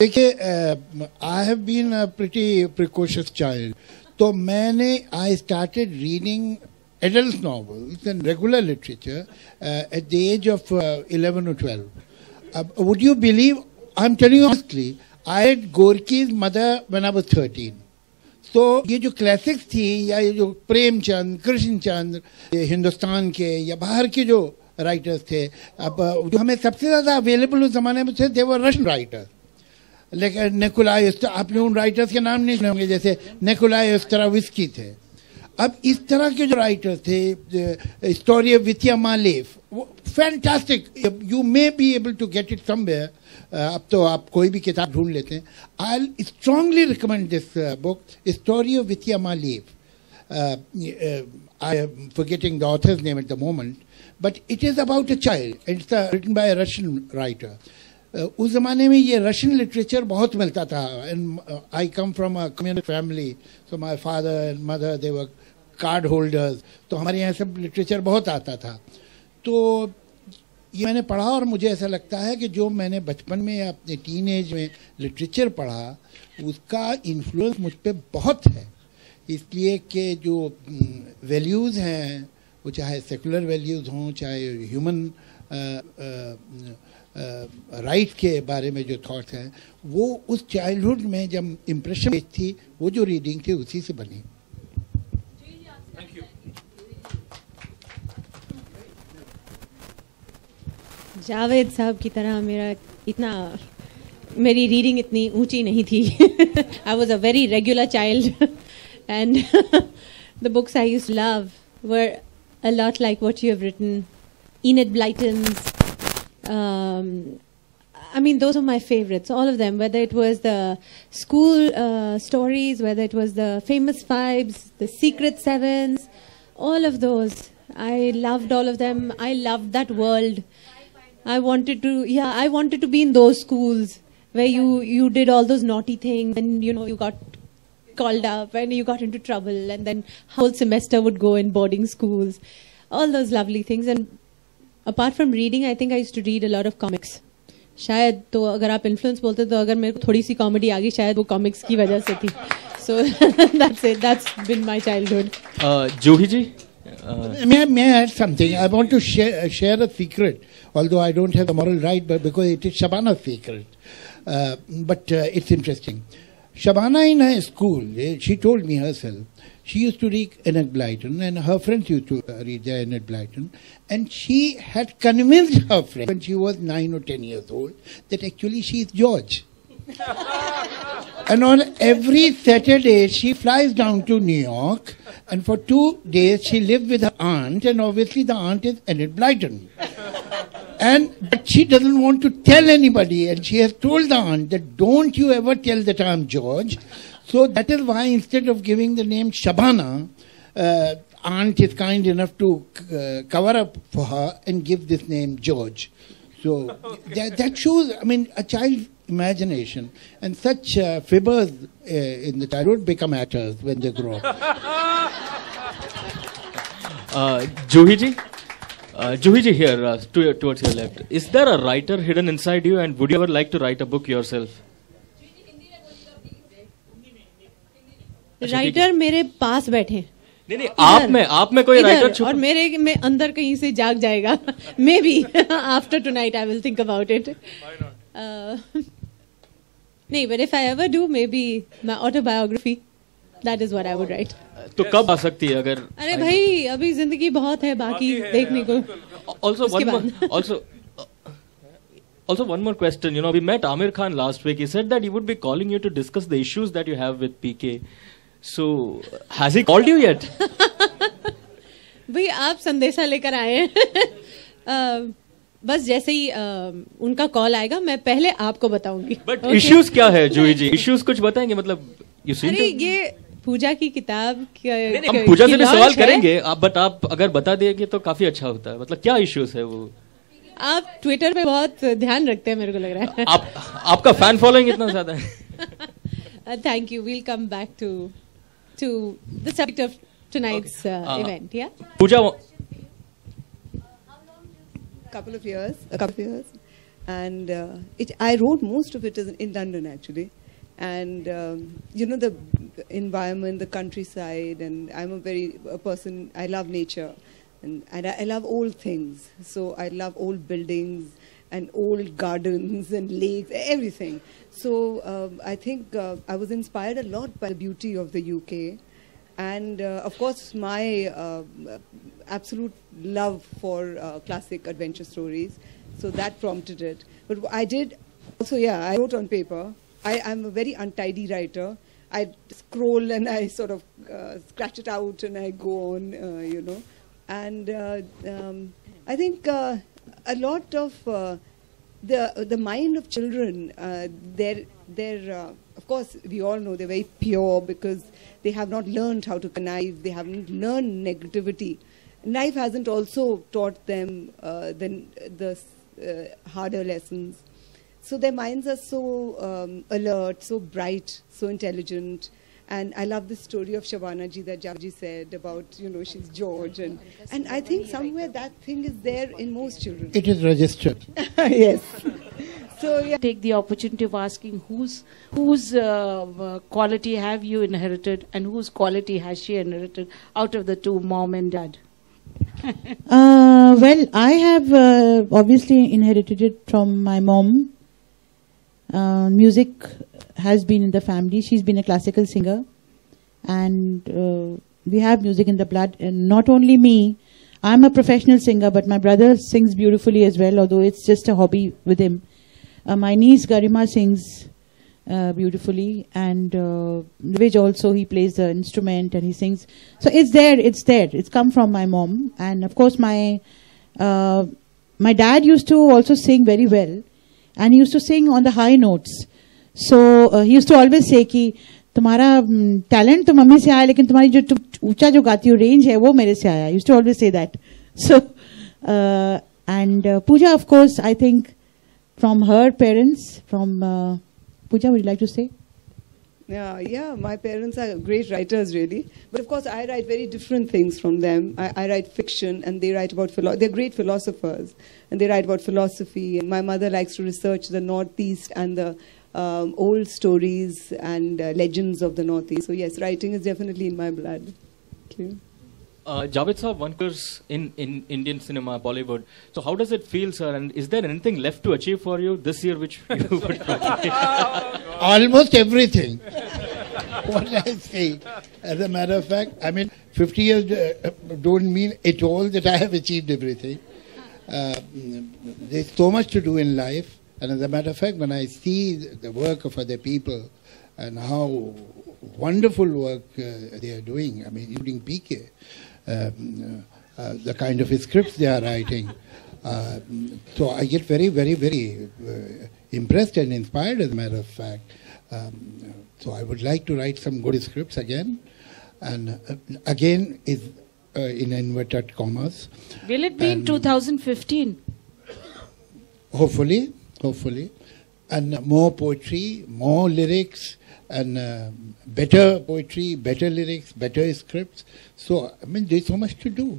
देखिए, I have been a pretty precocious child, तो मैंने I started reading adult novels and regular literature at the age of 11 or 12. Would you believe, I'm telling you honestly, I read Gorky's Mother when I was 13. तो ये जो classics थी, या ये जो प्रेमचंद, कृष्णचंद्र, हिंदुस्तान के या बाहर के जो राइटर्स थे, अब जो हमें सबसे ज़्यादा अवेलेबल उस ज़माने में थे, दे वर रशियन राइटर्स. लेकिन निकोलाई, आपने उन राइटर्स के नाम नहीं सुने होंगे, जैसे निकोलाई ओस्ट्राविस्की थे. अब इस तरह के जो राइटर्स थे, story of Vitya Maleev, fantastic, you may be able to get it somewhere. अब तो आप कोई भी किताब ढूंढ लेते हैं. I strongly recommend this book, story of Vitya Maleev. I am forgetting the author's name at the moment, but it is about a child and it's written by a Russian writer. उस ज़माने में ये Russian literature बहुत मिलता था. And I come from a communist family, so my father and mother they were card holders, तो हमारे यहाँ सब लिटरेचर बहुत आता था. तो ये मैंने पढ़ा और मुझे ऐसा लगता है कि जो मैंने बचपन में या अपने टीन एज में लिटरेचर पढ़ा, उसका इन्फ्लुएंस मुझ पे बहुत है. इसलिए कि जो वैल्यूज़ हैं, वो चाहे सेकुलर वैल्यूज़ हों, चाहे ह्यूमन राइट के बारे में जो थॉट्स हैं, वो उस चाइल्डहुड में जब इम्प्रेशन थी, वो जो रीडिंग थी उसी से बनी. जावेद साहब की तरह मेरी रीडिंग इतनी ऊंची नहीं थी. I was a very regular child and the books I used to love were a lot like what you have written. Enid Blyton's, I mean, those are my favorites, all of them, whether it was the school stories, whether it was the Famous Fives, the Secret Sevens, all of those. I loved all of them. I loved that world. I wanted to be in those schools where you did all those naughty things and, you know, you got called up and you got into trouble, and then whole semester would go in boarding schools. All those lovely things. And apart from reading, I think I used to read a lot of comics. शायद तो अगर आप influence बोलते तो अगर मेरे को थोड़ी सी कॉमेडी आ गई, शायद वो कॉमिक्स की वजह से थी. So that's it. That's been my childhood. Juhi ji, may I add something? I want to share a secret, although I don't have the moral right, but because it is Shabana's secret. But it's interesting. Shabana in her school, she told me herself, she used to read Enid Blyton, and her friends used to read the Enid Blyton, and she had convinced her friend when she was 9 or 10 years old that actually she is George. And on every Saturday she flies down to New York, and for 2 days she lived with her aunt, and obviously the aunt is Enid Blyton. But she doesn't want to tell anybody, and she has told the aunt that don't you ever tell that I'm George. So that is why instead of giving the name Shabana, aunt is kind enough to cover up for her and give this name George. So that shows, I mean, a child's imagination, and such fibbers in the childhood become actors when they grow up. Juhi ji here, towards your left. Is there a writer hidden inside you, and would you ever like to write a book yourself? Writer मेरे पास बैठे. नहीं, आप में कोई writer छुपा, और मेरे में अंदर कहीं से जाग जाएगा. Maybe after tonight I will think about it. नहीं, but if I ever do, maybe my autobiography, that is what I would write. तो कब आ सकती है अगर? अरे भाई, अभी जिंदगी बहुत है बाकी देखने को. Also, one more question. You know, we met Amir Khan last week. He said that he would be calling you to discuss the issues that you have with PK. So, has he called you yet? भाई, आप संदेशा लेकर आए हैं. बस जैसे ही उनका call आएगा, मैं पहले आपको बताऊंगी. But issues क्या है, जूही जी? Issues कुछ बताएंगे, मतलब अरे ये पूजा की किताब, हम पूजा से भी सवाल करेंगे, बट आप अगर बता देंगे तो काफी अच्छा होता है. मतलब क्या इश्यूज है वो? आप ट्विटर पे बहुत ध्यान रखते हैं, मेरे को लग रहा है. आपका फैन फॉलोइंग इतना ज्यादा है. Thank you. We'll come back to the subject of tonight's event. Yeah Pooja, a couple of years, And I wrote most of it in London actually. And you know, the environment, the countryside, and I'm a person, I love nature, and I love old things. So I love old buildings and old gardens and lakes, everything. So I think I was inspired a lot by the beauty of the UK. And of course, my absolute love for classic adventure stories. So that prompted it. But I did, also, yeah, I wrote on paper. I'm a very untidy writer. I scroll and I sort of scratch it out and I go on, you know. And I think a lot of the mind of children, they're of course, we all know they're very pure because they have not learned how to connive. They haven't learned negativity. Life hasn't also taught them the harder lessons. So their minds are so alert, so bright, so intelligent. And I love the story of Shabana ji that Jaji said about, you know, she's George. And I think somewhere that thing is there in most children. It is registered. Yes. So, yeah. Take the opportunity of asking whose quality have you inherited and whose quality has she inherited out of the two, mom and dad? Well, I have obviously inherited it from my mom. Music has been in the family. She's been a classical singer. And we have music in the blood. And not only me, I'm a professional singer, but my brother sings beautifully as well, although it's just a hobby with him. My niece Garima sings beautifully, and Vij also, he plays the instrument and he sings. So it's there. It's come from my mom. And of course, my dad used to also sing very well, and he used to sing on the high notes. So he used to always say कि तुम्हारा talent तो mummy से आया, लेकिन तुम्हारी जो ऊंचा जो गाती हो range है वो मेरे से आया. He used to always say that. So and Pooja, of course, I think from her parents, from Pooja, would you like to say? Yeah, my parents are great writers, really. But of course, I write very different things from them. I write fiction, and they write about philosophy. They're great philosophers, and they write about philosophy. And my mother likes to research the Northeast and the old stories and legends of the Northeast. So yes, writing is definitely in my blood. Thank you. Javed sir, one course in Indian cinema, Bollywood. So how does it feel, sir? And is there anything left to achieve for you this year which you would Almost everything. What I say. As a matter of fact, I mean, 50 years don't mean at all that I have achieved everything. There's so much to do in life. And as a matter of fact, when I see the work of other people and how wonderful work they are doing, I mean, including PK, the kind of scripts they are writing. So I get very, very, very impressed and inspired, as a matter of fact. So I would like to write some good scripts again. And again, is in inverted commas. Will it be in 2015? Hopefully. And more poetry, more lyrics, and better poetry, better lyrics, better scripts. So, I mean, there's so much to do.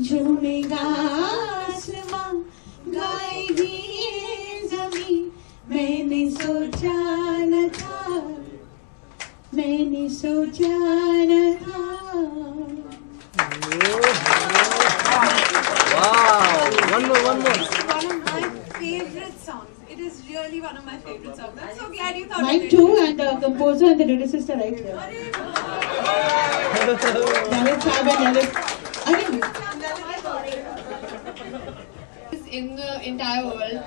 झूमेगा आसमां, गाएगी ज़मीं, मैंने सोचा न था, मैंने सोचा न था. Wow! One more. One of my favorite songs. It is really one of my favorite songs. I'm so glad you thought of it. Mine too, and the composer and the lyricist are right here. Lalit Saab and Lalit. I mean, in the entire world,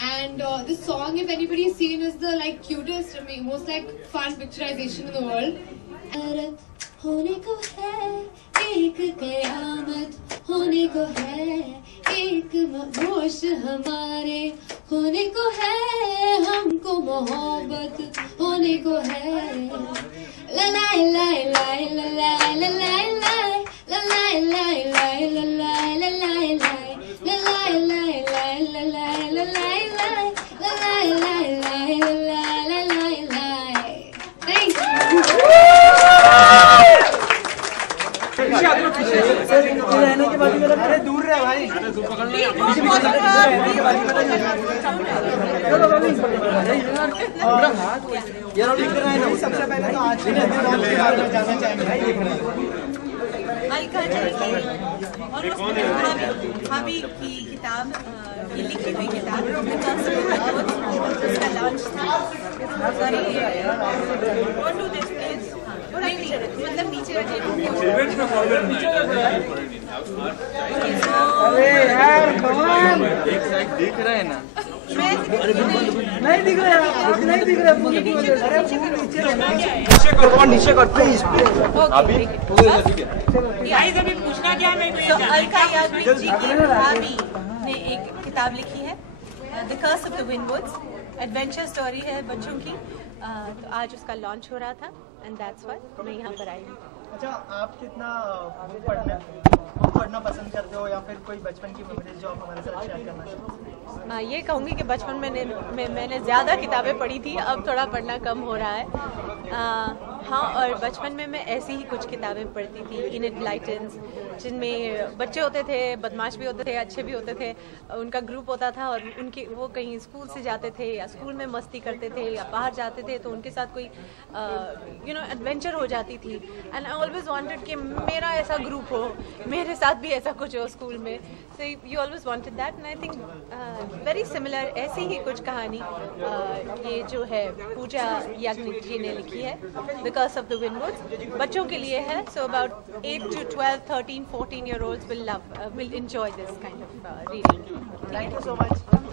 and this song, if anybody's seen, is the cutest, most fun picturization in the world. होने को है एक क़यामत, होने को है एक मौश हमारे, होने को है हमको मोहब्बत, होने को है ला ला ला ला ला ला ला ला ला ला ला ला ला ला सबसे पहले तो आज जाना चाहेंगे अलका जी भाभी की किताब, ये लिखी हुई किताब उसका लॉन्च था। सॉरी, मतलब नीचे रखे। अरे यार कौन एक साइड दिख रहा है ना? नहीं दिख रहा है, नहीं दिख रहा है। अरे नीचे कर प्लीज। अभी अभी पूछना क्या है? तो अलका याग्निक जी की भाभी ने एक किताब लिखी है, the curse of the Windwoods, adventure story है बच्चों की। तो आज उसका लॉन्च हो रहा था एंड दैट्स व्हाई मैं यहाँ पर आई हूँ। अच्छा, आप कितना पढ़ना पसंद करते हो या फिर कोई बचपन की मेमोरीज जो आप हमारे साथ शेयर करना चाहते हैं? ये कहूँगी कि बचपन में मैंने ज़्यादा किताबें पढ़ी थी, अब थोड़ा पढ़ना कम हो रहा है। हाँ, और बचपन में मैं ऐसी ही कुछ किताबें पढ़ती थी, इनिट ब्लाइटन्स, जिनमें बच्चे होते थे, बदमाश भी होते थे, अच्छे भी होते थे। उनका ग्रुप होता था और वो कहीं स्कूल से जाते थे या स्कूल में मस्ती करते थे या बाहर जाते थे, तो उनके साथ कोई एडवेंचर हो जाती थी। एंड आई ऑलवेज वांटेड कि मेरा ऐसा ग्रुप हो, मेरे साथ भी ऐसा कुछ हो स्कूल में। So you always wanted that and I think very similar ऐसी ही कुछ कहानी ये जो है पूजा याग्निक जी ने लिखी है, द कर्स ऑफ द विंडवुड्स, बच्चों के लिए है। So about 8 to 12, 13, 14 year olds will enjoy this kind of reading. Thank you so much.